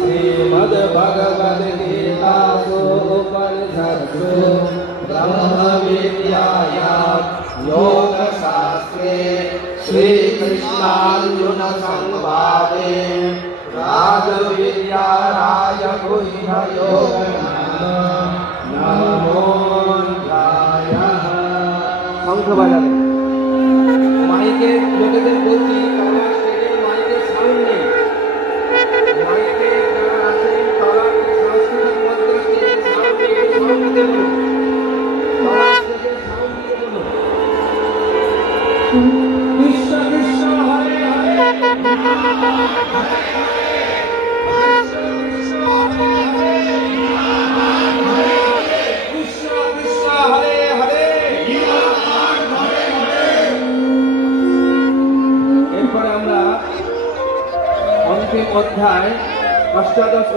श्रीमद्भगवद्गीतासु उपनिषत्सु ब्रह्मविद्यायां योगशास्त्रे श्रीकृष्णार्जुन संवादे राजविद्या राजगुह्ययोगो नमो नारायणाय। শঙ্খ বাজাবে মাইকে লোকেদের বলছি তারা স্টেজে মাইকে সাউন্ড নেই, মাইকে যারা আছেন তারা সাংস্কৃতিক মধ্যে স্টেজে সাউন্ড নেই, সাউন্ড দিতে বলুন, তারা স্টেজে সাউন্ড দিতে বলুন। কৃষ্ণ কৃষ্ণ হরে হরে কৃষ্ণ কৃষ্ণ হরে হরে। এরপরে আমরা অন্তিম অধ্যায় অষ্টাদশ